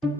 Hi,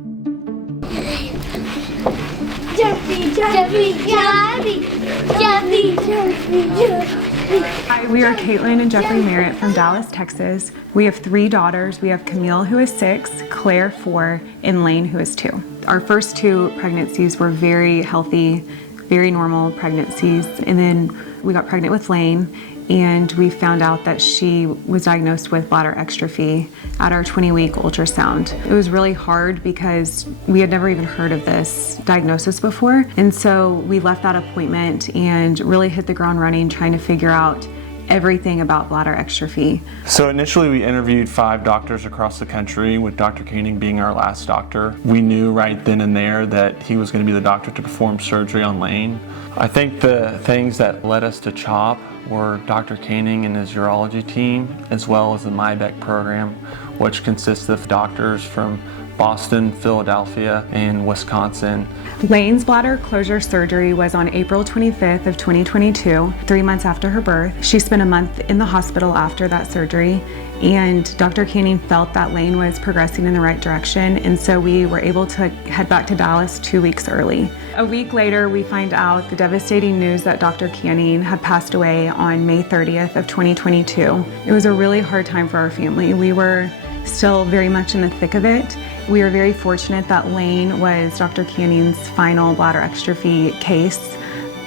we are Caitlin and Jeffrey Merritt from Dallas, Texas. We have 3 daughters. We have Camille, who is 6, Claire, 4, and Laine, who is 2. Our first 2 pregnancies were very healthy, very normal pregnancies, and then we got pregnant with Laine, and we found out that she was diagnosed with bladder exstrophy at our 20-week ultrasound. It was really hard because we had never even heard of this diagnosis before, and so we left that appointment and really hit the ground running trying to figure out everything about bladder exstrophy. So initially we interviewed 5 doctors across the country, with Dr. Koenig being our last doctor. We knew right then and there that he was going to be the doctor to perform surgery on Laine. I think the things that led us to CHOP were Dr. Koenig and his urology team, as well as the MyBEC program, which consists of doctors from Boston, Philadelphia, and Wisconsin. Laine's bladder closure surgery was on April 25th of 2022, 3 months after her birth. She spent a month in the hospital after that surgery, and Dr. Koenig felt that Laine was progressing in the right direction, and so we were able to head back to Dallas 2 weeks early. A week later, we find out the devastating news that Dr. Koenig had passed away on May 30th of 2022. It was a really hard time for our family. We were still very much in the thick of it. We were very fortunate that Laine was Dr. Koenig's final bladder exstrophy case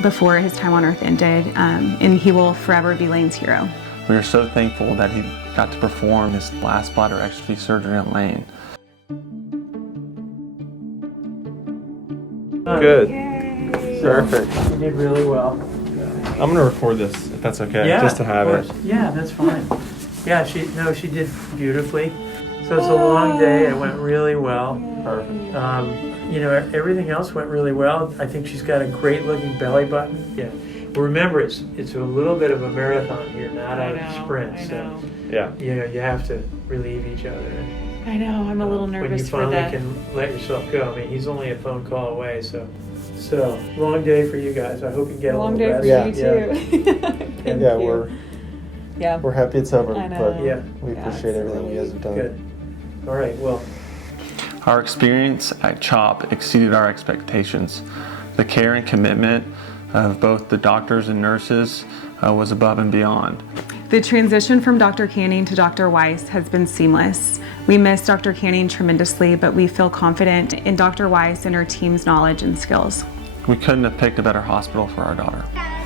before his time on earth ended, and he will forever be Laine's hero. We are so thankful that he got to perform his last bladder exstrophy surgery on Laine. Good. Yay. Perfect. You did really well. I'm gonna record this if that's okay, Yeah, just to have of it. course. Yeah, that's fine. Yeah, she did beautifully. So it's a long day. It went really well. Perfect. You know, everything else went really well. I think she's got a great looking belly button. Yeah. Remember, it's a little bit of a marathon here, not a sprint. So Yeah. you know, you have to relieve each other. I know, I'm a little When you nervous for finally that. can let yourself go. I mean, he's only a phone call away. So long day for you guys. I hope you get a Long little day rest. for you too. Thank Yeah, you. Yeah. we're happy it's over, I know. but Yeah. we Yeah, appreciate everything you guys have done. Good. All right. Well. Our experience at CHOP exceeded our expectations. The care and commitment of both the doctors and nurses was above and beyond. The transition from Dr. Koenig to Dr. Weiss has been seamless. We miss Dr. Koenig tremendously, but we feel confident in Dr. Weiss and her team's knowledge and skills. We couldn't have picked a better hospital for our daughter.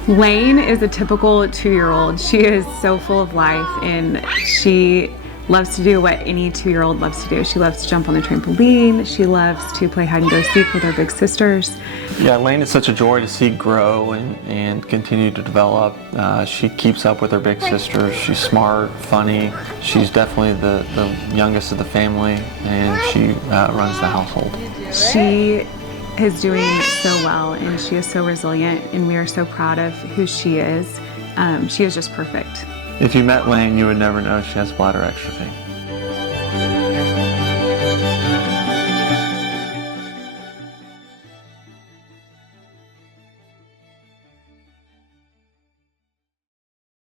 Laine is a typical 2-year-old. She is so full of life, and she loves to do what any 2-year-old loves to do. She loves to jump on the trampoline. She loves to play hide and go seek with her big sisters. Yeah, Laine is such a joy to see grow and continue to develop. She keeps up with her big sisters. She's smart, funny. She's definitely the youngest of the family, and she runs the household. She is doing so well, and she is so resilient, and we are so proud of who she is. She is just perfect. If you met Laine, you would never know she has bladder exstrophy.